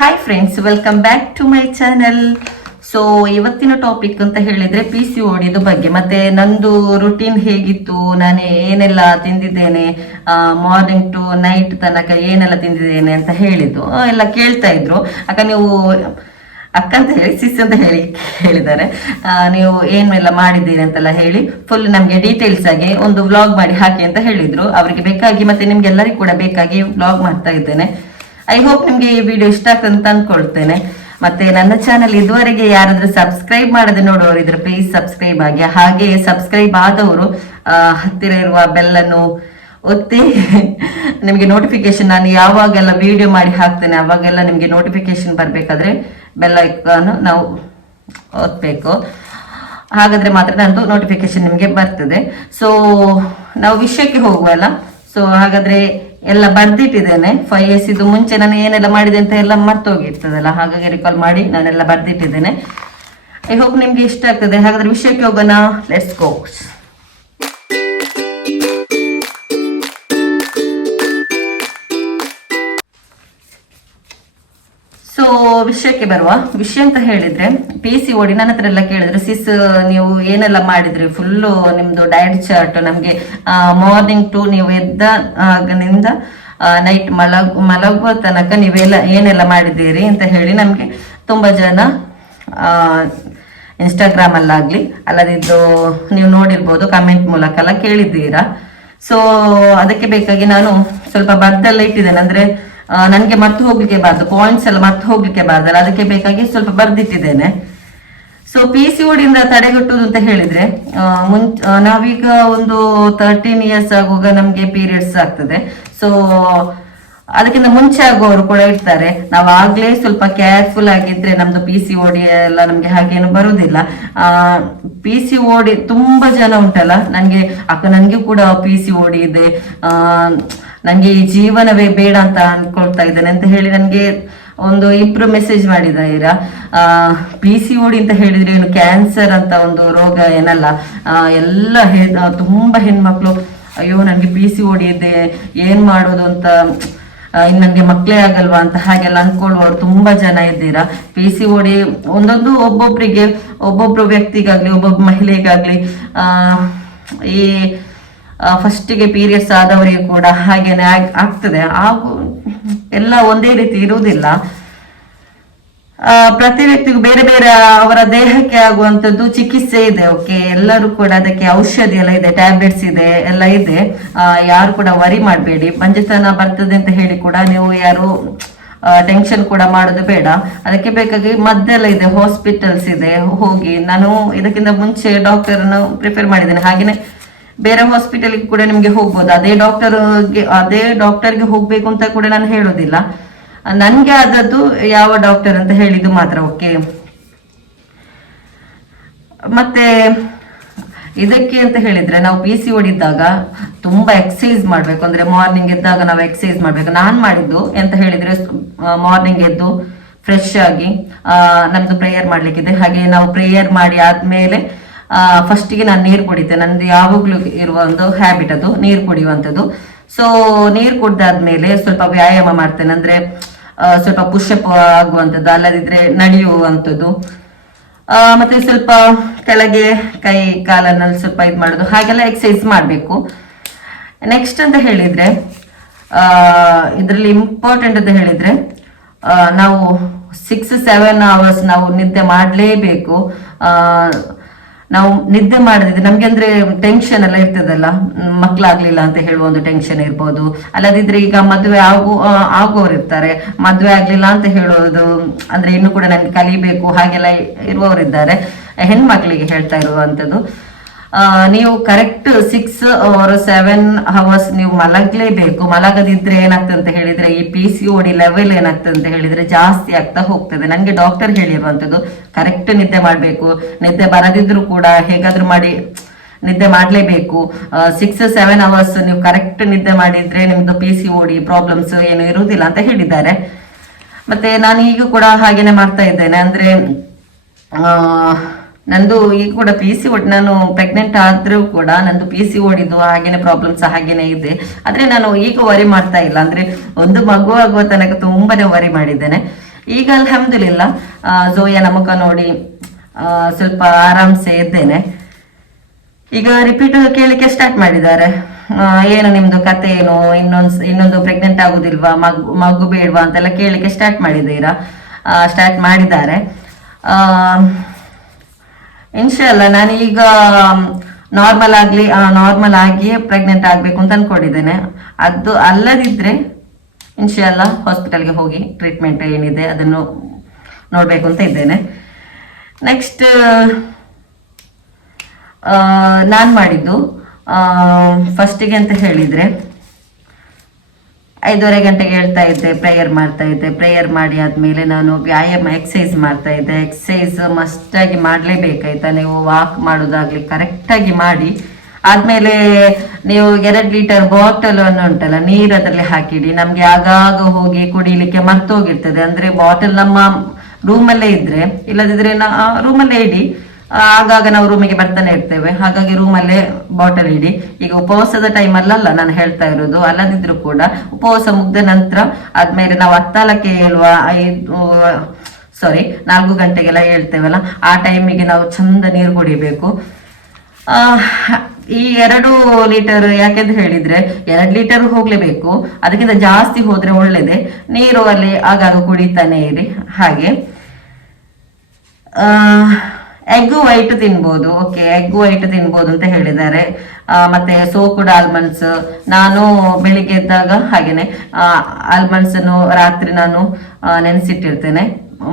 Hi friends, welcome back to my channel. So ಇವತ್ತಿನ topic ಅಂತ ಹೇಳಿದ್ರೆ PCOD ಬಗ್ಗೆ, ಮತ್ತೆ ನಂದು ರುಟೀನ್ ಹೇಗಿತ್ತು, ನಾನು ಏನೆಲ್ಲ ತಿಂದಿದ್ದೇನೆ, ಮಾರ್ನಿಂಗ್ ಟು ನೈಟ್ ತನಕ ಏನೆಲ್ಲ ತಿಂದಿದ್ದೇನೆ ಅಂತ ಹೇಳಿದ್ದು ಎಲ್ಲ ಕೇಳ್ತಾ ಇದ್ರು. ನೀವು ಅಕ್ಕ ಅಂತ ಹೇಳಿ ಸಿಸ್ ಅಂತ ಹೇಳಿದ್ದಾರೆ. ನೀವು ಏನೆಲ್ಲ ಮಾಡಿದ್ದೀರಿ ಅಂತೆಲ್ಲ ಹೇಳಿ ಫುಲ್ ನಮ್ಗೆ ಡೀಟೇಲ್ಸ್ ಆಗಿ ಒಂದು ವ್ಲಾಗ್ ಮಾಡಿ ಹಾಕಿ ಅಂತ ಹೇಳಿದ್ರು. ಅವರಿಗೆ ಬೇಕಾಗಿ ಮತ್ತೆ ನಿಮ್ಗೆಲ್ಲರಿಗೂ ಕೂಡ ಬೇಕಾಗಿ ವ್ಲಾಗ್ ಮಾಡ್ತಾ ಇದ್ದೇನೆ. ಐ ಹೋಪ್ ನಿಮ್ಗೆ ಈ ವಿಡಿಯೋ ಇಷ್ಟ ಆಗ್ತದೆ ಅಂತ ಅನ್ಕೊಳ್ತೇನೆ. ಮತ್ತೆ ನನ್ನ ಚಾನೆಲ್ ಇದುವರೆಗೆ ಯಾರಾದ್ರೂ ಸಬ್ಸ್ಕ್ರೈಬ್ ಮಾಡದೆ ನೋಡೋರು ಇದ್ರೆ ಪ್ಲೀಸ್ ಸಬ್ಸ್ಕ್ರೈಬ್ ಆಗಿ, ಹಾಗೆ ಸಬ್ಸ್ಕ್ರೈಬ್ ಆದವರು ಹತ್ತಿರ ಇರುವ ಬೆಲ್ ಅನ್ನು ಒತ್ತಿ ನಿಮ್ಗೆ ನೋಟಿಫಿಕೇಶನ್, ನಾನು ಯಾವಾಗೆಲ್ಲ ವಿಡಿಯೋ ಮಾಡಿ ಹಾಕ್ತೇನೆ ಅವಾಗೆಲ್ಲ ನಿಮ್ಗೆ ನೋಟಿಫಿಕೇಶನ್ ಬರ್ಬೇಕಾದ್ರೆ ಬೆಲ್ ಐಕಾನ್ ನಾವು ಒತ್ತಬೇಕು. ಹಾಗಾದ್ರೆ ಮಾತ್ರ ನಂದು ನೋಟಿಫಿಕೇಶನ್ ನಿಮ್ಗೆ ಬರ್ತದೆ. ಸೊ ನಾವು ವಿಷಯಕ್ಕೆ ಹೋಗುವಲ್ಲ. ಸೊ ಹಾಗಾದ್ರೆ ಎಲ್ಲ ಬರ್ದಿಟ್ಟಿದ್ದೇನೆ. 5 years ಇದು ಮುಂಚೆ ನಾನು ಏನೆಲ್ಲ ಮಾಡಿದೆ ಅಂತ ಎಲ್ಲ ಮರ್ತೋಗಿರ್ತದಲ್ಲ, ಹಾಗಾಗಿ ರಿಕಾಲ್ ಮಾಡಿ ನಾನೆಲ್ಲ ಬರ್ದಿಟ್ಟಿದ್ದೇನೆ. ಐ ಹೋಪ್ ನಿಮ್ಗೆ ಇಷ್ಟ ಆಗ್ತದೆ. ಹಾಗಾದ್ರೆ ವಿಷಯಕ್ಕೆ ಹೋಗೋಣ, ಲೆಟ್ಸ್ ಗೋ. ಸೊ ವಿಷಯಕ್ಕೆ ಬರುವ. ವಿಷಯ ಅಂತ ಹೇಳಿದ್ರೆ PCOD ನನ್ನ ಹತ್ರ ಎಲ್ಲ ಕೇಳಿದ್ರೆ, ಸಿಸ್ ನೀವು ಏನೆಲ್ಲ ಮಾಡಿದ್ರಿ, ಫುಲ್ಲು ನಿಮ್ದು ಡಯಟ್ ಚಾರ್ಟ್ ನಮ್ಗೆ ಮಾರ್ನಿಂಗ್ ಟು ನೀವು ಎದ್ದ ನಿಂದ ನೈಟ್ ಮಲಗುವ ತನಕ ನೀವೆಲ್ಲ ಏನೆಲ್ಲ ಮಾಡಿದ್ದೀರಿ ಅಂತ ಹೇಳಿ ನಮ್ಗೆ ತುಂಬಾ ಜನ ಇನ್ಸ್ಟಾಗ್ರಾಮ್ ಅಲ್ಲಾಗ್ಲಿ ಅಲ್ಲದಿದ್ದು ನೀವು ನೋಡಿರ್ಬೋದು ಕಮೆಂಟ್ ಮೂಲಕ ಎಲ್ಲ ಕೇಳಿದ್ದೀರಾ. ಸೊ ಅದಕ್ಕೆ ಬೇಕಾಗಿ ನಾನು ಸ್ವಲ್ಪ ಬರ್ದೆಲ್ಲ ಇಟ್ಟಿದ್ದೇನೆ. ಅಂದ್ರೆ ನನ್ಗೆ ಮರ್ತು ಹೋಗ್ಲಿಕ್ಕೆ ಬಾರ್ದು, ಪಾಯಿಂಟ್ಸ್ ಎಲ್ಲ ಮರ್ತು ಹೋಗ್ಲಿಕ್ಕೆ ಬಾರ್ದಲ್ಲ, ಅದಕ್ಕೆ ಬೇಕಾಗಿ ಸ್ವಲ್ಪ ಬರ್ದಿಟ್ಟಿದ್ದೇನೆ. ಸೊ PCOD ಇಂದ ತಡೆಗಟ್ಟುವುದು ಅಂತ ಹೇಳಿದ್ರೆ, ನಾವೀಗ ಒಂದು 13 years ಆಗುವಾಗ ನಮ್ಗೆ ಪೀರಿಯಡ್ಸ್ ಆಗ್ತದೆ. ಸೊ ಅದಕ್ಕಿಂತ ಮುಂಚೆ ಆಗುವವರು ಕೂಡ ಇರ್ತಾರೆ. ನಾವು ಆಗ್ಲೇ ಸ್ವಲ್ಪ ಕೇರ್ಫುಲ್ ಆಗಿದ್ರೆ ನಮ್ದು PCOD ಎಲ್ಲ ನಮ್ಗೆ ಹಾಗೇನು ಬರುದಿಲ್ಲ. PCOD ತುಂಬಾ ಜನ ಉಂಟಲ್ಲ, ನನ್ಗೆ ಕೂಡ PCOD ಇದೆ, ನಂಗೆ ಈ ಜೀವನವೇ ಬೇಡ ಅಂತ ಅನ್ಕೊಳ್ತಾ ಇದ್ದೇನೆ ಅಂತ ಹೇಳಿ ನನ್ಗೆ ಒಂದು ಇಬ್ರು ಮೆಸೇಜ್ ಮಾಡಿದ್ದೀರಾ. PCOD ಅಂತ ಹೇಳಿದ್ರೆ ಏನು ಕ್ಯಾನ್ಸರ್ ಅಂತ ಒಂದು ರೋಗ ಏನಲ್ಲ. ಎಲ್ಲ ತುಂಬಾ ಹೆಣ್ಮಕ್ಳು ಅಯ್ಯೋ ನನ್ಗೆ PCOD ಇದೆ, ಏನ್ ಮಾಡೋದು ಅಂತ, ಇನ್ನು ನನ್ಗೆ ಮಕ್ಳೇ ಆಗಲ್ವಾ ಅಂತ ಹಾಗೆಲ್ಲ ಅನ್ಕೊಳ್ಳುವವರು ತುಂಬಾ ಜನ ಇದ್ದೀರಾ. PCOD ಒಂದೊಂದು ಒಬ್ಬೊಬ್ರು ವ್ಯಕ್ತಿಗಾಗ್ಲಿ ಒಬ್ಬೊಬ್ಬ ಮಹಿಳೆಗಾಗ್ಲಿ ಈ ಫಸ್ಟಿಗೆ ಪೀರಿಯಡ್ಸ್ ಆದವರಿಗೆ ಕೂಡ ಹಾಗೇನೆ ಆಗ್ತದೆ. ಎಲ್ಲ ಒಂದೇ ರೀತಿ ಇರುವುದಿಲ್ಲ. ಪ್ರತಿ ವ್ಯಕ್ತಿಗೂ ಬೇರೆ ಬೇರೆ ಅವರ ದೇಹಕ್ಕೆ ಆಗುವಂತದ್ದು ಚಿಕಿತ್ಸೆ ಇದೆ. ಓಕೆ, ಎಲ್ಲರೂ ಕೂಡ ಅದಕ್ಕೆ ಔಷಧಿ ಎಲ್ಲ ಇದೆ, ಟ್ಯಾಬ್ಲೆಟ್ಸ್ ಇದೆ, ಎಲ್ಲ ಇದೆ. ಯಾರು ಕೂಡ ವರಿ ಮಾಡಬೇಡಿ. ಬಂಜೆತನ ಬರ್ತದೆ ಅಂತ ಹೇಳಿ ಕೂಡ ನೀವು ಯಾರು ಟೆನ್ಷನ್ ಕೂಡ ಮಾಡೋದು ಬೇಡ. ಅದಕ್ಕೆ ಬೇಕಾಗಿ ಮದ್ದೆಲ್ಲ ಇದೆ, ಹಾಸ್ಪಿಟಲ್ಸ್ ಇದೆ, ಹೋಗಿ. ನಾನು ಇದಕ್ಕಿಂತ ಮುಂಚೆ ಡಾಕ್ಟರ್ನ ಪ್ರಿಫರ್ ಮಾಡಿದ್ದೇನೆ. ಹಾಗೇನೆ ಬೇರೆ ಹಾಸ್ಪಿಟಲ್ಗೆ ಕೂಡ ನಿಮ್ಗೆ ಹೋಗ್ಬೋದು. ಅದೇ ಡಾಕ್ಟರ್ಗೆ ಹೋಗ್ಬೇಕು ಅಂತ ಕೂಡ ನಾನು ಹೇಳೋದಿಲ್ಲ. ನನ್ಗೆ ಆದದ್ದು ಯಾವ ಡಾಕ್ಟರ್ ಅಂತ ಹೇಳಿದ್ದು ಮಾತ್ರ. ಓಕೆ, ಮತ್ತೆ ಇದಕ್ಕೆ ಅಂತ ಹೇಳಿದ್ರೆ ನಾವು PCOD ಇದ್ದಾಗ ತುಂಬಾ ಎಕ್ಸಸೈಸ್ ಮಾಡ್ಬೇಕು. ಅಂದ್ರೆ ಮಾರ್ನಿಂಗ್ ಎದ್ದಾಗ ನಾವು ಎಕ್ಸಸೈಸ್ ಮಾಡ್ಬೇಕು. ನಾನ್ ಮಾಡಿದ್ದು ಎಂತ ಹೇಳಿದ್ರೆ, ಮಾರ್ನಿಂಗ್ ಎದ್ದು ಫ್ರೆಶ್ ಆಗಿ ನಮ್ದು ಪ್ರೇಯರ್ ಮಾಡ್ಲಿಕ್ಕಿದೆ. ಹಾಗೆ ನಾವು ಪ್ರೇಯರ್ ಮಾಡಿ ಆದ್ಮೇಲೆ ಫಸ್ಟಿಗೆ ನಾನು ನೀರು ಕುಡಿತೇನೆ. ನಂದು ಯಾವಾಗ್ಲೂ ಇರುವ ಒಂದು ಹ್ಯಾಬಿಟ್ ಅದು, ನೀರು ಕುಡಿಯುವಂಥದ್ದು. ಸೊ ನೀರು ಕುಡ್ದಾದ್ಮೇಲೆ ಸ್ವಲ್ಪ ವ್ಯಾಯಾಮ ಮಾಡ್ತೇನೆ. ಅಂದ್ರೆ ಸ್ವಲ್ಪ ಪುಷಪ್ ಆಗುವಂಥದ್ದು, ಅಲ್ಲದಿದ್ರೆ ನಡೆಯುವಂಥದ್ದು, ಮತ್ತೆ ಸ್ವಲ್ಪ ಕೆಳಗೆ ಕೈ ಕಾಲನ್ನಲ್ಲಿ ಸ್ವಲ್ಪ ಇದು ಮಾಡೋದು, ಹಾಗೆಲ್ಲ ಎಕ್ಸಸೈಸ್ ಮಾಡಬೇಕು. ನೆಕ್ಸ್ಟ್ ಅಂತ ಹೇಳಿದ್ರೆ ಇದರಲ್ಲಿ ಇಂಪಾರ್ಟೆಂಟ್ ಅಂತ ಹೇಳಿದ್ರೆ, ನಾವು 6-7 hours ನಾವು ನಿದ್ದೆ ಮಾಡಲೇಬೇಕು. ನಾವು ನಿದ್ದೆ ಮಾಡದಿದ್ರೆ ನಮ್ಗೆ ಅಂದ್ರೆ ಟೆನ್ಷನ್ ಎಲ್ಲ ಇರ್ತದಲ್ಲ, ಮಕ್ಳಾಗ್ಲಿಲ್ಲ ಅಂತ ಹೇಳುವ ಒಂದು ಟೆನ್ಷನ್ ಇರ್ಬೋದು. ಅಲ್ಲದಿದ್ರೆ ಈಗ ಮದುವೆ ಆಗೋರು ಇರ್ತಾರೆ, ಮದುವೆ ಆಗ್ಲಿಲ್ಲ ಅಂತ ಹೇಳೋದು ಅಂದ್ರೆ ಇನ್ನು ಕೂಡ ನನ್ಗೆ ಕಲಿಬೇಕು ಹಾಗೆಲ್ಲ ಇರುವವರಿದ್ದಾರೆ. ಹೆಣ್ಮಕ್ಳಿಗೆ ಹೇಳ್ತಾ ಇರುವಂತದ್ದು, ನೀವು ಕರೆಕ್ಟ್ 6 or 7 hours ನೀವು ಮಲಗಲೇಬೇಕು. ಮಲಗದಿದ್ರೆ ಏನಾಗ್ತದೆ ಅಂತ ಹೇಳಿದ್ರೆ, ಈ PCOD ಲೆವೆಲ್ ಏನಾಗ್ತದೆ ಅಂತ ಹೇಳಿದ್ರೆ ಜಾಸ್ತಿ ಆಗ್ತಾ ಹೋಗ್ತದೆ. ನಂಗೆ ಡಾಕ್ಟರ್ ಹೇಳಿರುವಂತದ್ದು ಕರೆಕ್ಟ್ ನಿದ್ದೆ ಮಾಡ್ಬೇಕು. ನಿದ್ದೆ ಬರದಿದ್ರು ಕೂಡ ಹೇಗಾದ್ರೂ ಮಾಡಿ ನಿದ್ದೆ ಮಾಡ್ಲೇಬೇಕು. 6-7 hours ನೀವು ಕರೆಕ್ಟ್ ನಿದ್ದೆ ಮಾಡಿದ್ರೆ ನಿಮ್ದು PCOD ಪ್ರಾಬ್ಲಮ್ಸ್ ಏನು ಇರುವುದಿಲ್ಲ ಅಂತ ಹೇಳಿದ್ದಾರೆ. ಮತ್ತೆ ನಾನು ಈಗ ಕೂಡ ಹಾಗೇನೆ ಮಾಡ್ತಾ ಇದ್ದೇನೆ. ಅಂದ್ರೆ ನಂದು ಈಗ ಕೂಡ PCOD, ನಾನು ಪ್ರೆಗ್ನೆಂಟ್ ಆದ್ರೂ ಕೂಡ ನಂದು PCOD ಇದು ಹಾಗೇನೆ ಪ್ರಾಬ್ಲಮ್ಸ್ ಹಾಗೇನೆ ಇದೆ. ಆದ್ರೆ ನಾನು ಈಗ ವರಿ ಮಾಡ್ತಾ ಇಲ್ಲ. ಅಂದ್ರೆ ಒಂದು ಮಗು ಆಗುವ ತನಕ ತುಂಬಾನೇ ವರಿ ಮಾಡಿದ್ದೇನೆ. ಈಗ ಅಲ್ಹಮ್ದುಲಿಲ್ಲ ಝೋಯನ ಮುಖ ನೋಡಿ ಸ್ವಲ್ಪ ಆರಾಮ್ಸೆ ಇದ್ದೇನೆ. ಈಗ ರಿಪೀಟ್ ಕೇಳಿಕ್ಕೆ ಸ್ಟಾರ್ಟ್ ಮಾಡಿದ್ದಾರೆ. ಏನು ನಿಮ್ದು ಕತೆ ಏನು, ಇನ್ನೊಂದು ಪ್ರೆಗ್ನೆಂಟ್ ಆಗುದಿಲ್ವಾ, ಮಗು ಬೇಡ್ವಾ ಅಂತೆಲ್ಲ ಕೇಳಿಕ್ಕೆ ಸ್ಟಾರ್ಟ್ ಮಾಡಿದ್ದಾರೆ. ಇನ್ಶಾಲ್ಲ ನಾನೀಗ ನಾರ್ಮಲ್ ಆಗಿಯೇ ಪ್ರೆಗ್ನೆಂಟ್ ಆಗ್ಬೇಕು ಅಂತ ಅನ್ಕೊಂಡಿದ್ದೇನೆ. ಅದು ಅಲ್ಲದಿದ್ರೆ ಇನ್ಶಾಲ್ಲ ಹಾಸ್ಪಿಟಲ್ಗೆ ಹೋಗಿ ಟ್ರೀಟ್ಮೆಂಟ್ ಏನಿದೆ ಅದನ್ನು ನೋಡ್ಬೇಕು ಅಂತ ಇದ್ದೇನೆ. ನೆಕ್ಸ್ಟ್ ನಾನು ಮಾಡಿದ್ದು ಫಸ್ಟಿಗೆ ಅಂತ ಹೇಳಿದ್ರೆ 5:30 ಗಂಟೆಗೆ ಹೇಳ್ತಾ ಇದ್ದೆ, ಪ್ರೇಯರ್ ಮಾಡಿ ಆದ್ಮೇಲೆ ನಾನು ವ್ಯಾಯಾಮ ಎಕ್ಸಸೈಸ್ ಮಾಡ್ತಾ ಇದ್ದೆ. ಎಕ್ಸಸೈಸ್ ಮಸ್ಟ್ ಆಗಿ ಮಾಡ್ಲೇಬೇಕಾಯ್ತಾ, ನೀವು ವಾಕ್ ಮಾಡೋದಾಗ್ಲಿ ಕರೆಕ್ಟಾಗಿ ಮಾಡಿ. ಆದ್ಮೇಲೆ ನೀವು 2 ಲೀಟರ್ ಬಾಟಲ್ ಅನ್ನು ಉಂಟಲ್ಲ ನೀರ್ ಅದರಲ್ಲಿ ಹಾಕಿಡಿ. ನಮ್ಗೆ ಆಗಾಗ ಹೋಗಿ ಕುಡಿಲಿಕ್ಕೆ ಮರ್ತೋಗಿರ್ತದೆ. ಅಂದ್ರೆ ಬಾಟಲ್ ನಮ್ಮ ರೂಮಲ್ಲೇ ಇದ್ರೆ, ಇಲ್ಲದಿದ್ರೆ ರೂಮಲ್ಲೇ ಇಡಿ, ಆಗಾಗ ನಾವು ರೂಮಿಗೆ ಬರ್ತಾನೆ ಇರ್ತೇವೆ. ಹಾಗಾಗಿ ರೂಮಲ್ಲೇ ಬಾಟಲ್ ಇಡಿ. ಈಗ ಉಪವಾಸದ ಟೈಮ್ ಅಲ್ಲಲ್ಲ ನಾನು ಹೇಳ್ತಾ ಇರೋದು, ಅಲ್ಲದಿದ್ರು ಕೂಡ ಉಪವಾಸ ಮುಗ್ದ ನಂತರ ಆದ್ಮೇಲೆ ನಾವು 10 ಹೇಳುವ 4 ಗಂಟೆಗೆಲ್ಲ ಹೇಳ್ತೇವಲ್ಲ, ಆ ಟೈಮಿಗೆ ನಾವು ಚಂದ ನೀರು ಕುಡಿಬೇಕು. ಈ 2 ಲೀಟರ್ ಯಾಕೆಂತ ಹೇಳಿದ್ರೆ 2 ಲೀಟರ್ ಹೋಗ್ಲೇಬೇಕು, ಅದಕ್ಕಿಂತ ಜಾಸ್ತಿ ಹೋದ್ರೆ ಒಳ್ಳೇದೆ. ನೀರು ಅಲ್ಲಿ ಆಗಾಗ ಕುಡಿತಾನೆ ಇರಿ. ಹಾಗೆ ಎಗ್ ವೈಟ್ ತಿನ್ಬೋದು. ಓಕೆ, ಎಗ್ ವೈಟ್ ತಿನ್ಬೋದು ಅಂತ ಹೇಳಿದ್ದಾರೆ. ಮತ್ತೆ ಸೋಕುಡ್ ಆಲ್ಮಂಡ್ಸ್, ನಾನು ಬೆಳಿಗ್ಗೆ ಎದ್ದಾಗ ಹಾಗೇನೆ ಆಲ್ಮಂಡ್ಸ್ ಅನ್ನು ರಾತ್ರಿ ನಾನು ನೆನೆಸಿಟ್ಟಿರ್ತೇನೆ.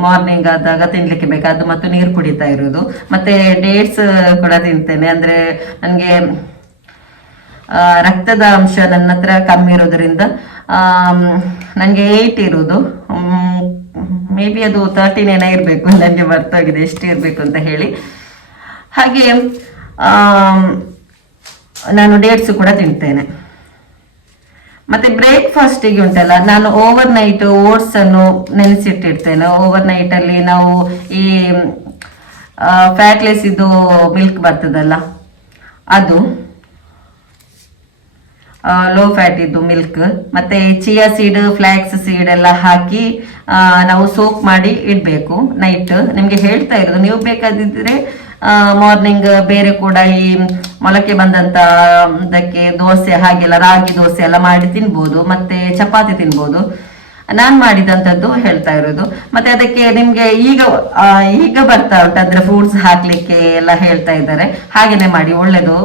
ಮಾರ್ನಿಂಗ್ ಆದಾಗ ತಿನ್ಲಿಕ್ಕೆ ಬೇಕಾದ್ದು ಮತ್ತು ನೀರು ಕುಡಿತಾ ಇರೋದು. ಮತ್ತೆ ಡೇಟ್ಸ್ ಕೂಡ ತಿಂತೇನೆ. ಅಂದ್ರೆ ನನಗೆ ರಕ್ತದ ಅಂಶ ನನ್ನ ಹತ್ರ ಕಮ್ಮಿ ಇರೋದ್ರಿಂದ ನನಗೆ 8 ಇರೋದು. ಮೇ ಬಿ ಅದು 13 ಇರಬೇಕು, ನನಗೆ ಮರ್ತೋಗಿದೆ ಎಷ್ಟು ಇರಬೇಕು ಅಂತ ಹೇಳಿ. ಹಾಗೆ ನಾನು ಡೇಟ್ಸ್ ಕೂಡ ತಿಂತೇನೆ. ಮತ್ತೆ ಬ್ರೇಕ್ಫಾಸ್ಟಿಗೆ ಉಂಟಲ್ಲ, ನಾನು ಓವರ್ ನೈಟ್ ಓಟ್ಸ್ ಅನ್ನು ನೆನೆಸಿಟ್ಟಿರ್ತೇನೆ. ಓವರ್ ನೈಟ್ ಅಲ್ಲಿ ನಾವು ಈ ಫ್ಯಾಟ್ಲೆಸ್ ಇದು ಮಿಲ್ಕ್ ಬರ್ತದಲ್ಲ, ಅದು ಲೋ ಫ್ಯಾಟ್ ಇದ್ದು ಮಿಲ್ಕ್, ಮತ್ತೆ ಚಿಯಾ ಸೀಡ್, ಫ್ಲಾಕ್ಸ್ ಸೀಡ್ ಎಲ್ಲ ಹಾಕಿ ನಾವು ಸೋಕ್ ಮಾಡಿ ಇಡ್ಬೇಕು ನೈಟ್. ನಿಮ್ಗೆ ಹೇಳ್ತಾ ಇರೋದು, ನೀವು ಬೇಕಾದಿದ್ರೆ ಮಾರ್ನಿಂಗ್ ಬೇರೆ ಕೂಡ ಈ ಮೊಳಕೆ ಬಂದಂತ ಅದಕ್ಕೆ ದೋಸೆ ಹಾಗೆಲ್ಲ ರಾಗಿ ದೋಸೆ ಎಲ್ಲ ಮಾಡಿ ತಿನ್ಬೋದು, ಮತ್ತೆ ಚಪಾತಿ ತಿನ್ಬೋದು. ನಾನ್ ಮಾಡಿದಂಥದ್ದು ಹೇಳ್ತಾ ಇರೋದು. ಮತ್ತೆ ಅದಕ್ಕೆ ನಿಮ್ಗೆ ಈಗ ಬರ್ತಾ ಉಂಟು, ಅಂದ್ರೆ ಫ್ರೂಟ್ಸ್ ಹಾಕ್ಲಿಕ್ಕೆ ಎಲ್ಲ ಹೇಳ್ತಾ ಇದ್ದಾರೆ, ಹಾಗೇನೆ ಮಾಡಿ ಒಳ್ಳೇದು.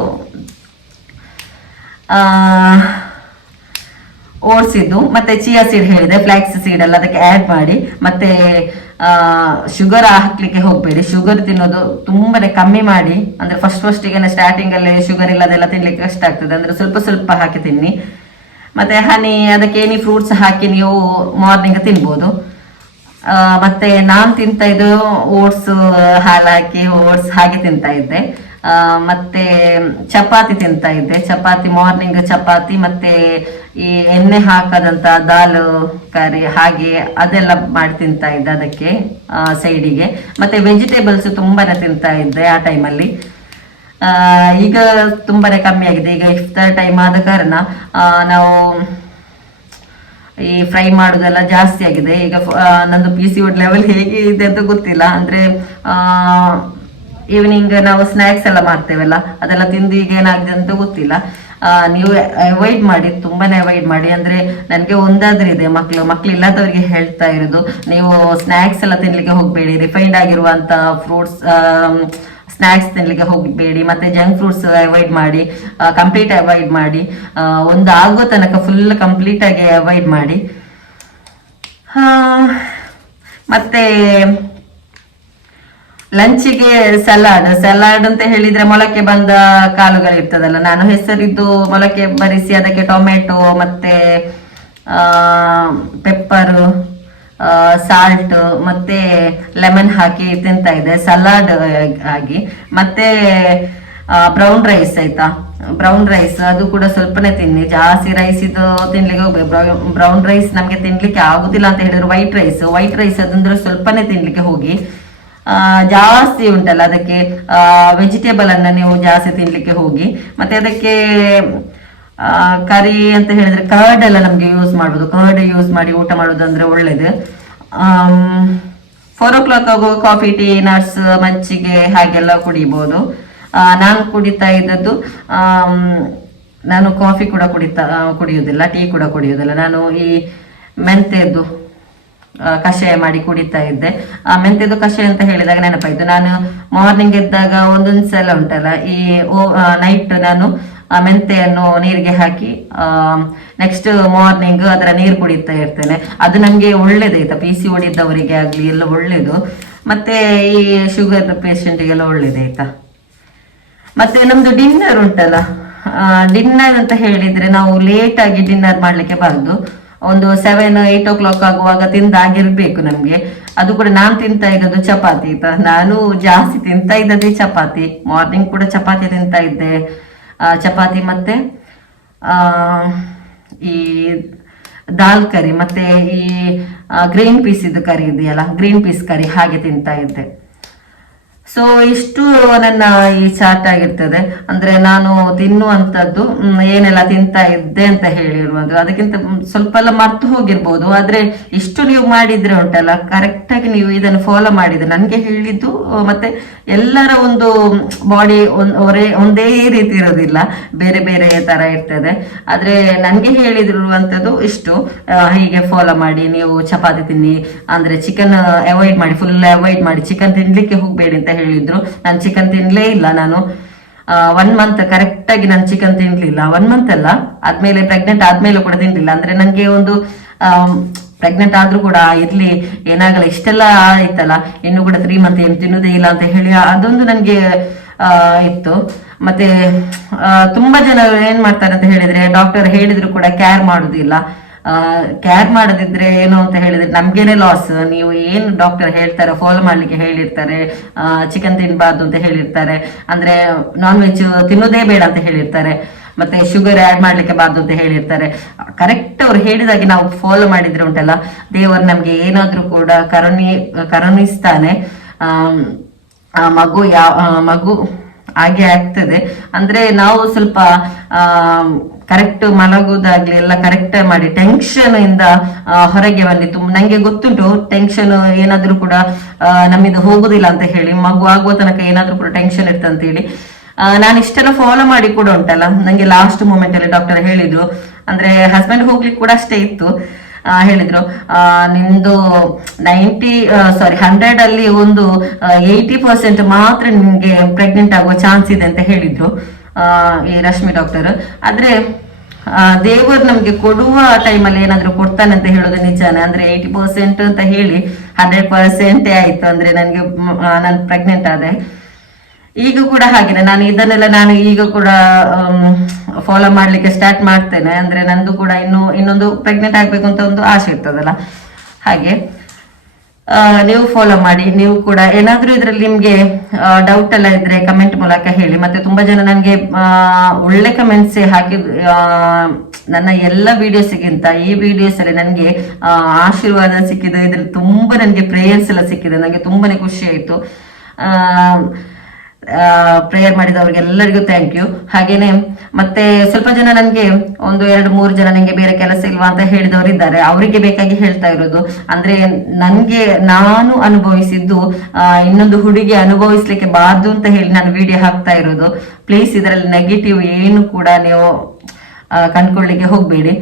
ಓಟ್ಸ್ ಇದ್ದು ಮತ್ತೆ ಚಿಯಾ ಸೀಡ್ ಹೇಳಿದೆ, ಫ್ಲಾಕ್ಸ್ ಸೀಡ್ ಎಲ್ಲ ಅದಕ್ಕೆ ಆಡ್ ಮಾಡಿ. ಮತ್ತೆ ಶುಗರ್ ಹಾಕ್ಲಿಕ್ಕೆ ಹೋಗ್ಬೇಡಿ, ಶುಗರ್ ತಿನ್ನೋದು ತುಂಬಾನೇ ಕಮ್ಮಿ ಮಾಡಿ. ಅಂದ್ರೆ ಫಸ್ಟಿಗೆ ಸ್ಟಾರ್ಟಿಂಗ್ ಅಲ್ಲಿ ಶುಗರ್ ಇಲ್ಲದೆಲ್ಲ ತಿನ್ಲಿಕ್ಕೆ ಕಷ್ಟ ಆಗ್ತದೆ, ಅಂದ್ರೆ ಸ್ವಲ್ಪ ಸ್ವಲ್ಪ ಹಾಕಿ ತಿನ್ನಿ. ಮತ್ತೆ ಹನಿ, ಅದಕ್ಕೆ ಏನಿ ಫ್ರೂಟ್ಸ್ ಹಾಕಿ ನೀವು ಮಾರ್ನಿಂಗ್ ತಿನ್ಬೋದು. ಮತ್ತೆ ನಾನ್ ತಿಂತಾ ಇದ್ದು ಓಟ್ಸ್ ಹಾಲು ಹಾಕಿ ಓಟ್ಸ್ ಹಾಗೆ ತಿಂತಾ ಇದ್ದೆ. ಮತ್ತೆ ಚಪಾತಿ ತಿಂತಾ ಇದ್ದೆ. ಚಪಾತಿ ಮಾರ್ನಿಂಗ್ ಚಪಾತಿ, ಮತ್ತೆ ಈ ಎಣ್ಣೆ ಹಾಕದಂತ ದಾಲ್ ಕರಿ ಹಾಗೆ ಅದೆಲ್ಲ ಮಾಡಿ ತಿಂತಾ ಇದ್ದೆ ಅದಕ್ಕೆ ಸೈಡಿಗೆ. ಮತ್ತೆ ವೆಜಿಟೇಬಲ್ಸ್ ತುಂಬಾನೇ ತಿಂತಾ ಇದ್ದೆ ಆ ಟೈಮಲ್ಲಿ. ಈಗ ತುಂಬಾನೇ ಕಮ್ಮಿ ಆಗಿದೆ. ಈಗ ಇಫ್ತಾರ್ ಟೈಮ್ ಆದ ಕಾರಣ ನಾವು ಈ ಫ್ರೈ ಮಾಡೋದೆಲ್ಲ ಜಾಸ್ತಿ ಆಗಿದೆ. ಈಗ ನಂದು PCOD ಲೆವೆಲ್ ಹೇಗೆ ಇದೆ ಅಂತ ಗೊತ್ತಿಲ್ಲ. ಅಂದ್ರೆ ಈವ್ನಿಂಗ್ ನಾವು ಸ್ನ್ಯಾಕ್ಸ್ ಎಲ್ಲ ಮಾಡ್ತೇವಲ್ಲ, ಅದೆಲ್ಲ ತಿಂದು ಈಗ ಏನಾಗಿದೆ ಅಂತ ಗೊತ್ತಿಲ್ಲ. ನೀವು ಅವಾಯ್ಡ್ ಮಾಡಿ, ತುಂಬಾನೇ ಅವಾಯ್ಡ್ ಮಾಡಿ. ಅಂದ್ರೆ ನನಗೆ ಒಂದಾದ್ರೂ ಇದೆ ಮಕ್ಳು ಇಲ್ಲದವ್ರಿಗೆ ಹೇಳ್ತಾ ಇರೋದು, ನೀವು ಸ್ನ್ಯಾಕ್ಸ್ ಎಲ್ಲ ತಿನ್ಲಿಕ್ಕೆ ಹೋಗ್ಬೇಡಿ, ರಿಫೈನ್ಡ್ ಆಗಿರುವಂತ ಫ್ರೂಟ್ಸ್ ಸ್ನ್ಯಾಕ್ಸ್ ತಿನ್ಲಿಕ್ಕೆ ಹೋಗಬೇಡಿ. ಮತ್ತೆ ಜಂಕ್ ಫ್ರೂಟ್ಸ್ ಅವಾಯ್ಡ್ ಮಾಡಿ, ಕಂಪ್ಲೀಟ್ ಅವಾಯ್ಡ್ ಮಾಡಿ. ಒಂದು ಆಗೋ ತನಕ ಫುಲ್ ಕಂಪ್ಲೀಟ್ ಆಗಿ ಅವಾಯ್ಡ್ ಮಾಡಿ. ಮತ್ತೆ ಲಂಚಿಗೆ ಸಲಾಡ್ ಅಂತ ಹೇಳಿದ್ರೆ ಮೊಳಕೆ ಬಂದ ಕಾಳುಗಳಿರ್ತದಲ್ಲ, ನಾನು ಹೆಸರಿದ್ದು ಮೊಳಕೆ ಬರಿಸಿ ಅದಕ್ಕೆ ಟೊಮೆಟೊ ಮತ್ತೆ ಪೆಪ್ಪರು, ಸಾಲ್ಟ್ ಮತ್ತೆ ಲೆಮನ್ ಹಾಕಿ ತಿಂತಾ ಇದೆ ಸಲಾಡ್ ಆಗಿ. ಮತ್ತೆ ಬ್ರೌನ್ ರೈಸ್ ಆಯ್ತಾ, ಬ್ರೌನ್ ರೈಸ್ ಅದು ಕೂಡ ಸ್ವಲ್ಪನೇ ತಿನ್ನಿ, ಜಾಸ್ತಿ ರೈಸ್ ಇದು ತಿನ್ಲಿಕ್ಕೆ ಹೋಗ್ಬೇಕು. ಬ್ರೌನ್ ರೈಸ್ ನಮ್ಗೆ ತಿನ್ಲಿಕ್ಕೆ ಆಗುದಿಲ್ಲ ಅಂತ ಹೇಳಿದ್ರೆ ವೈಟ್ ರೈಸ್ ಅದಂದ್ರೆ ಸ್ವಲ್ಪನೇ ತಿನ್ಲಿಕ್ಕೆ ಹೋಗಿ. ಜಾಸ್ತಿ ಉಂಟಲ್ಲ ಅದಕ್ಕೆ ವೆಜಿಟೇಬಲ್ ಅನ್ನ ನೀವು ಜಾಸ್ತಿ ತಿನ್ಲಿಕ್ಕೆ ಹೋಗಿ. ಮತ್ತೆ ಅದಕ್ಕೆ ಕರಿ ಅಂತ ಹೇಳಿದ್ರೆ ಕರ್ಡ್ ಎಲ್ಲ ನಮ್ಗೆ ಯೂಸ್ ಮಾಡ್ಬೋದು, ಕರ್ಡ್ ಯೂಸ್ ಮಾಡಿ ಊಟ ಮಾಡೋದು ಅಂದ್ರೆ ಒಳ್ಳೇದು. 4 o'clock ಆಗುವ ಕಾಫಿ ಟೀ ನಟ್ಸ್ ಮಜ್ಜಿಗೆ ಹಾಗೆಲ್ಲ ಕುಡಿಬೋದು. ನಾನು ಕುಡಿತಾ ಇದ್ದದ್ದು ನಾನು ಕಾಫಿ ಕೂಡ ಕುಡಿಯುವುದಿಲ್ಲ, ಟೀ ಕೂಡ ಕುಡಿಯುವುದಿಲ್ಲ. ನಾನು ಈ ಮೆಂತೆದ್ದು ಕಷಾಯ ಮಾಡಿ ಕುಡಿತಾ ಇದ್ದೆ. ಮೆಂತೆದು ಕಷಾಯ ಅಂತ ಹೇಳಿದಾಗ ನೆನಪಾಯ್ತು, ನಾನು ಮಾರ್ನಿಂಗ್ ಎದ್ದಾಗ ಒಂದೊಂದು ಸಲ ಉಂಟಲ್ಲ ಈ ನೈಟ್ ನಾನು ಮೆಂತೆಯನ್ನು ನೀರಿಗೆ ಹಾಕಿ ನೆಕ್ಸ್ಟ್ ಮಾರ್ನಿಂಗ್ ಅದರ ನೀರು ಕುಡಿತಾ ಇರ್ತೇನೆ. ಅದು ನನಗೆ ಒಳ್ಳೇದಾಯ್ತಾ, PCOD ಇದ್ದವರಿಗೆ ಆಗಲಿ ಎಲ್ಲ ಒಳ್ಳೇದು, ಮತ್ತೆ ಈ ಶುಗರ್ ಪೇಷಂಟಿಗೆಲ್ಲ ಒಳ್ಳೇದಾಯ್ತಾ. ಮತ್ತೆ ನಮ್ದು ಡಿನ್ನರ್ ಉಂಟಲ್ಲ, ಡಿನ್ನರ್ ಅಂತ ಹೇಳಿದ್ರೆ ನಾವು ಲೇಟ್ ಆಗಿ ಡಿನ್ನರ್ ಮಾಡ್ಲಿಕ್ಕೆ ಬಾರ್ದು. ಒಂದು 7-8 o'clock ಆಗುವಾಗ ತಿಂದಾಗಿರ್ಬೇಕು ನಮ್ಗೆ. ಅದು ಕೂಡ ನಾನು ತಿಂತಾ ಇರೋದು ಚಪಾತಿ. ನಾನು ಜಾಸ್ತಿ ತಿಂತಾ ಇದ್ದದೇ ಚಪಾತಿ. ಮಾರ್ನಿಂಗ್ ಕೂಡ ಚಪಾತಿ ತಿಂತಾ ಇದ್ದೆ. ಚಪಾತಿ ಮತ್ತೆ ಈ ದಾಲ್ ಕರಿ ಮತ್ತೆ ಈ ಗ್ರೀನ್ ಪೀಸ್ ಇದು ಕರಿ ಇದೆಯಲ್ಲ, ಗ್ರೀನ್ ಪೀಸ್ ಕರಿ ಹಾಗೆ ತಿಂತಾ ಇದ್ದೆ. ಸೊ ಇಷ್ಟು ನನ್ನ ಈ ಚಾರ್ಟ್ ಆಗಿರ್ತದೆ. ಅಂದ್ರೆ ನಾನು ತಿನ್ನುವಂಥದ್ದು ಏನೆಲ್ಲ ತಿಂತಾ ಇದ್ದೆ ಅಂತ ಹೇಳಿರುವಂಥದ್ದು. ಅದಕ್ಕಿಂತ ಸ್ವಲ್ಪ ಎಲ್ಲ ಮರ್ತು ಹೋಗಿರ್ಬೋದು, ಆದ್ರೆ ಇಷ್ಟು ನೀವು ಮಾಡಿದ್ರೆ ಉಂಟಲ್ಲ, ಕರೆಕ್ಟ್ ಆಗಿ ನೀವು ಇದನ್ನು ಫಾಲೋ ಮಾಡಿದ್ರೆ, ನನಗೆ ಹೇಳಿದ್ದು ಮತ್ತೆ ಎಲ್ಲರ ಒಂದು ಬಾಡಿ ಒಂದೇ ರೀತಿ ಇರೋದಿಲ್ಲ, ಬೇರೆ ಬೇರೆ ತರ ಇರ್ತದೆ. ಆದ್ರೆ ನನಗೆ ಹೇಳಿದಿರುವಂಥದ್ದು ಇಷ್ಟು, ಹೀಗೆ ಫಾಲೋ ಮಾಡಿ, ನೀವು ಚಪಾತಿ ತಿನ್ನಿ, ಅಂದ್ರೆ ಚಿಕನ್ ಅವಾಯ್ಡ್ ಮಾಡಿ, ಫುಲ್ ಅವಾಯ್ಡ್ ಮಾಡಿ, ಚಿಕನ್ ತಿನ್ಲಿಕ್ಕೆ ಹೋಗ್ಬೇಡಿ ಅಂತ ಹೇಳಿದ್ರು. ನಾನು ಚಿಕನ್ ತಿನ್ಲೇ ಇಲ್ಲ. ನಾನು 1 month ಕರೆಕ್ಟ್ ಆಗಿ ನಾನು ಚಿಕನ್ ತಿನ್ಲಿಲ್ಲ. 1 month ಅಲ್ಲ, ಆದ್ಮೇಲೆ ಪ್ರೆಗ್ನೆಂಟ್ ಆದ್ಮೇಲೆ ಕೂಡ ತಿನ್ಲಿಲ್ಲ. ಅಂದ್ರೆ ನನಗೆ ಒಂದು ಪ್ರೆಗ್ನೆಂಟ್ ಆದ್ರೂ ಕೂಡ ಇರ್ಲಿ ಏನಾಗಲ್ಲ, ಇಷ್ಟೆಲ್ಲ ಆಯ್ತಲ್ಲ, ಇನ್ನು ಕೂಡ 3 month ಏನು ತಿನ್ನುವುದೇ ಇಲ್ಲ ಅಂತ ಹೇಳಿ ಅದೊಂದು ನನಗೆ ಇತ್ತು. ಮತ್ತೆ ತುಂಬಾ ಜನ ಏನ್ ಮಾಡ್ತಾರೆ ಅಂತ ಹೇಳಿದ್ರೆ, ಡಾಕ್ಟರ್ ಹೇಳಿದ್ರು ಕೂಡ ಕೇರ್ ಮಾಡುದಿಲ್ಲ. ಕೇರ್ ಮಾಡದಿದ್ರೆ ಏನು ಅಂತ ಹೇಳಿದ್ರೆ ನಮ್ಗೇನೆ ಲಾಸ್. ನೀವು ಏನು ಡಾಕ್ಟರ್ ಹೇಳ್ತಾರೆ ಫಾಲೋ ಮಾಡ್ಲಿಕ್ಕೆ ಹೇಳಿರ್ತಾರೆ, ಚಿಕನ್ ತಿನ್ಬಾರ್ದು ಅಂತ ಹೇಳಿರ್ತಾರೆ, ಅಂದ್ರೆ ನಾನ್ ವೆಜ್ ತಿನ್ನೋದೇ ಬೇಡ ಅಂತ ಹೇಳಿರ್ತಾರೆ, ಮತ್ತೆ ಶುಗರ್ ಆಡ್ ಮಾಡ್ಲಿಕ್ಕೆ ಬಾರ್ದು ಅಂತ ಹೇಳಿರ್ತಾರೆ. ಕರೆಕ್ಟ್ ಅವ್ರು ಹೇಳಿದಾಗೆ ನಾವು ಫಾಲೋ ಮಾಡಿದ್ರೆ ಉಂಟಲ್ಲ, ದೇವರು ನಮ್ಗೆ ಏನಾದ್ರೂ ಕೂಡ ಕರುಣಿಸ್ತಾನೆ. ಮಗು ಹಾಗೆ ಆಗ್ತದೆ. ಅಂದ್ರೆ ನಾವು ಸ್ವಲ್ಪ ಕರೆಕ್ಟ್ ಮಲಗುದಾಗ್ಲಿ ಎಲ್ಲ ಕರೆಕ್ಟ್ ಮಾಡಿ ಟೆನ್ಷನ್ ಇಂದ ಹೊರಗೆ ಬನ್ನಿ. ನಂಗೆ ಗೊತ್ತುಂಟು ಟೆನ್ಷನ್ ಏನಾದ್ರೂ ಕೂಡ ನಮ್ಮಿಂದ ಹೋಗುದಿಲ್ಲ ಅಂತ ಹೇಳಿ, ಮಗು ಆಗುವ ತನಕ ಏನಾದ್ರೂ ಕೂಡ ಟೆನ್ಷನ್ ಇರ್ತಂತ ಹೇಳಿ ನಾನು ಇಷ್ಟೆಲ್ಲ ಫಾಲೋ ಮಾಡಿ ಕೂಡ ಉಂಟಲ್ಲ, ನಂಗೆ ಲಾಸ್ಟ್ ಮೂಮೆಂಟ್ ಅಲ್ಲಿ ಡಾಕ್ಟರ್ ಹೇಳಿದ್ರು, ಅಂದ್ರೆ ಹಸ್ಬೆಂಡ್ ಹೋಗ್ಲಿಕ್ಕೆ ಕೂಡ ಅಷ್ಟೇ ಇತ್ತು, ಹೇಳಿದ್ರು ನಿಮ್ದು 100 ಅಲ್ಲಿ ಒಂದು 80% ಮಾತ್ರ ನಿಮ್ಗೆ ಪ್ರೆಗ್ನೆಂಟ್ ಆಗುವ ಚಾನ್ಸ್ ಇದೆ ಅಂತ ಹೇಳಿದ್ರು ಈ ರಶ್ಮಿ ಡಾಕ್ಟರ್. ಆದ್ರೆ ದೇವರು ನಮ್ಗೆ ಕೊಡುವ ಟೈಮಲ್ಲಿ ಏನಾದ್ರು ಕೊಡ್ತಾನೆ ಅಂತ ಹೇಳೋದು ನಿಜಾನೆ. ಅಂದ್ರೆ 80% ಅಂತ ಹೇಳಿ 100% ಆಯ್ತು. ಅಂದ್ರೆ ನಾನು ಪ್ರೆಗ್ನೆಂಟ್ ಆದೆ. ಈಗ ಕೂಡ ಹಾಗೇನೆ, ನಾನು ಈಗ ಕೂಡ ಫಾಲೋ ಮಾಡ್ಲಿಕ್ಕೆ ಸ್ಟಾರ್ಟ್ ಮಾಡ್ತೇನೆ. ಅಂದ್ರೆ ನಂದು ಕೂಡ ಇನ್ನೊಂದು ಪ್ರೆಗ್ನೆಂಟ್ ಆಗ್ಬೇಕು ಅಂತ ಒಂದು ಆಸೆ ಇರ್ತದಲ್ಲ, ಹಾಗೆ ನೀವು ಫಾಲೋ ಮಾಡಿ. ನೀವು ಕೂಡ ಏನಾದ್ರೂ ಇದ್ರಲ್ಲಿ ನಿಮ್ಗೆ ಡೌಟ್ ಎಲ್ಲ ಇದ್ರೆ ಕಮೆಂಟ್ ಮೂಲಕ ಹೇಳಿ. ಮತ್ತೆ ತುಂಬಾ ಜನ ನನಗೆ ಒಳ್ಳೆ ಕಮೆಂಟ್ಸ್ ಹಾಕಿದ್, ನನ್ನ ಎಲ್ಲ ವಿಡಿಯೋಸ್ಗಿಂತ ಈ ವಿಡಿಯೋಸ್ ಅಲ್ಲಿ ನನಗೆ ಆಶೀರ್ವಾದ ಸಿಕ್ಕಿದೆ, ಇದ್ರಲ್ಲಿ ತುಂಬಾ ನನಗೆ ಪ್ರೇಯರ್ಸ್ ಎಲ್ಲ ಸಿಕ್ಕಿದೆ. ನನಗೆ ತುಂಬಾನೇ ಖುಷಿ ಆಯ್ತು. ಪ್ರೇಯರ್ ಮಾಡಿದವ್ರಿಗೆಲ್ಲರಿಗೂ ಥ್ಯಾಂಕ್ ಯು. ಹಾಗೇನೆ ಮತ್ತೆ ಸ್ವಲ್ಪ ಜನ ನನಗೆ 1-2-3 ಜನ ನಂಗೆ ಬೇರೆ ಕೆಲಸ ಇಲ್ವಾ ಅಂತ ಹೇಳಿದವರು ಇದ್ದಾರೆ. ಅವರಿಗೆ ಬೇಕಾಗಿ ಹೇಳ್ತಾ ಇರೋದು, ಅಂದ್ರೆ ನಾನು ಅನುಭವಿಸಿದ್ದು ಇನ್ನೊಂದು ಹುಡುಗಿ ಅನುಭವಿಸ್ಲಿಕ್ಕೆ ಬಾರ್ದು ಅಂತ ಹೇಳಿ ನಾನು ವಿಡಿಯೋ ಹಾಕ್ತಾ ಇರೋದು. ಪ್ಲೀಸ್ ಇದರಲ್ಲಿ ನೆಗೆಟಿವ್ ಏನು ಕೂಡ ನೀವು ಕಂಡ್ಕೊಳ್ಳಿಕ್ಕೆ ಹೋಗ್ಬೇಡಿ.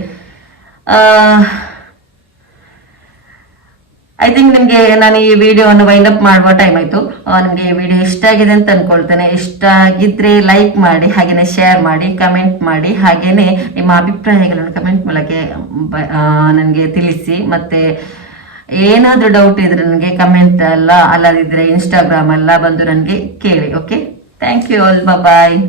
ಐ ಥಿಂಕ್ ನಿಮ್ಗೆ ನಾನು ಈ ವಿಡಿಯೋವನ್ನು ವೈಂಡ್ ಅಪ್ ಮಾಡುವ ಟೈಮ್ ಆಯ್ತು. ನಿಮ್ಗೆ ಈ ವಿಡಿಯೋ ಇಷ್ಟ ಆಗಿದೆ ಅಂತ ಅನ್ಕೊಳ್ತೇನೆ. ಇಷ್ಟ ಆಗಿದ್ರೆ ಲೈಕ್ ಮಾಡಿ, ಹಾಗೇನೆ ಶೇರ್ ಮಾಡಿ, ಕಮೆಂಟ್ ಮಾಡಿ, ಹಾಗೇನೆ ನಿಮ್ಮ ಅಭಿಪ್ರಾಯಗಳನ್ನು ಕಮೆಂಟ್ ಮೂಲಕ ನನಗೆ ತಿಳಿಸಿ. ಮತ್ತೆ ಏನಾದ್ರೂ ಡೌಟ್ ಇದ್ರೆ ನನಗೆ ಕಮೆಂಟ್ ಅಲ್ಲದಿದ್ರೆ ಇನ್ಸ್ಟಾಗ್ರಾಮ್ ಬಂದು ನನಗೆ ಕೇಳಿ. Okay, thank you all, bye.